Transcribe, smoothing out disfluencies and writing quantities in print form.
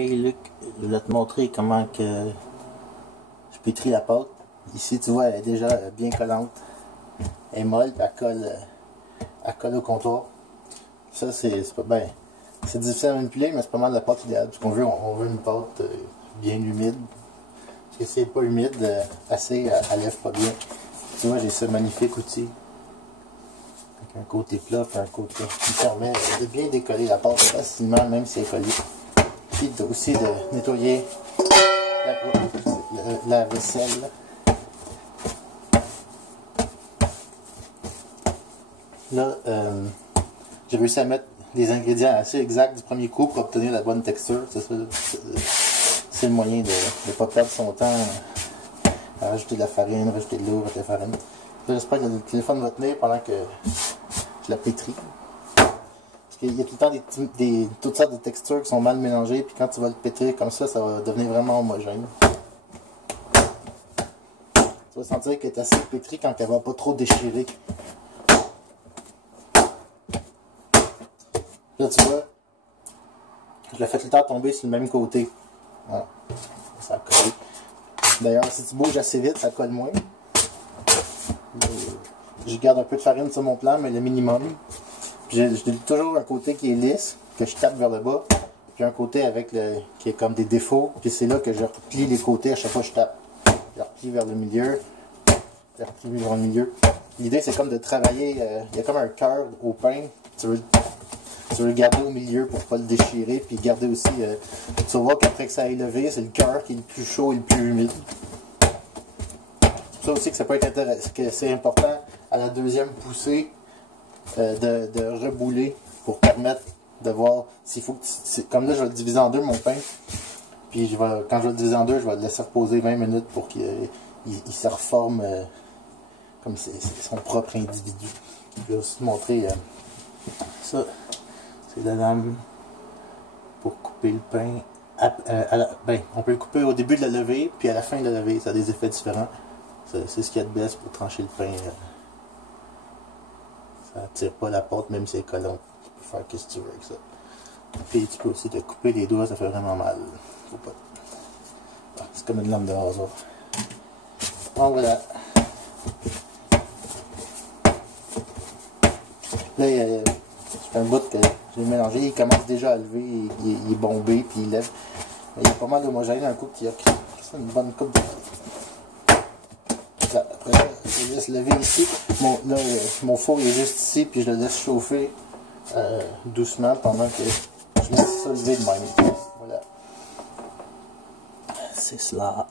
Hey Luc, je voulais te montrer comment que je pétris la pâte. Ici tu vois, elle est déjà bien collante. Elle est molle, puis elle colle au comptoir. Ça c'est pas bien. C'est difficile à manipuler, mais c'est pas mal la pâte idéale. Parce qu'on veut, on veut une pâte bien humide. Si c'est pas humide, assez, elle lève pas bien. Tu vois, j'ai ce magnifique outil. Avec un côté plat, puis un côté qui permet de bien décoller la pâte facilement, même si elle est collée. Puis aussi de nettoyer la vaisselle. Là, j'ai réussi à mettre les ingrédients assez exacts du premier coup pour obtenir la bonne texture. C'est le moyen de ne pas perdre son temps à rajouter de la farine, rajouter de l'eau, rajouter de la farine. J'espère que le téléphone va tenir pendant que je la pétris. Il y a tout le temps toutes sortes de textures qui sont mal mélangées, puis quand tu vas le pétrir comme ça, ça va devenir vraiment homogène. Tu vas sentir qu'elle est assez pétrie quand elle va pas trop déchirer. Là tu vois, je la fais tout le temps tomber sur le même côté. Voilà. Ça a collé. D'ailleurs, si tu bouges assez vite, ça colle moins. Je garde un peu de farine sur mon plan, mais le minimum. J'ai toujours un côté qui est lisse, que je tape vers le bas, puis un côté avec qui est comme des défauts, puis c'est là que je replie les côtés à chaque fois que je tape. Je replie vers le milieu, je replie vers le milieu. L'idée c'est comme de travailler, il y a comme un cœur au pain, tu veux le garder au milieu pour pas le déchirer, puis garder aussi, tu vas voir qu'après que ça ait levé, c'est le cœur qui est le plus chaud et le plus humide. C'est pour ça aussi que ça peut être intéressant, que c'est important à la deuxième poussée, de rebouler pour permettre de voir s'il faut que comme là je vais le diviser en deux mon pain, puis quand je vais le diviser en deux, je vais le laisser reposer 20 minutes pour qu'il se reforme comme c'est son propre individu. Je vais aussi te montrer ça, c'est la lame pour couper le pain. On peut le couper au début de la levée puis à la fin de la levée, ça a des effets différents. C'est ce qu'il y a de best pour trancher le pain. Ça tire pas la pâte même si elle est collante. Tu peux faire ce que tu veux avec ça. Puis tu peux aussi te couper les doigts, ça fait vraiment mal. Faut pas. C'est comme une lame de rasoir. Bon voilà. Là, c'est un bout que j'ai mélangé, il commence déjà à lever, il est bombé puis il lève. Il y a pas mal d'homogène, un coup qui a une bonne coupe de. Là, après, je laisse lever ici. Mon four est juste ici, puis je le laisse chauffer doucement pendant que je laisse ça lever de même. Voilà. C'est cela.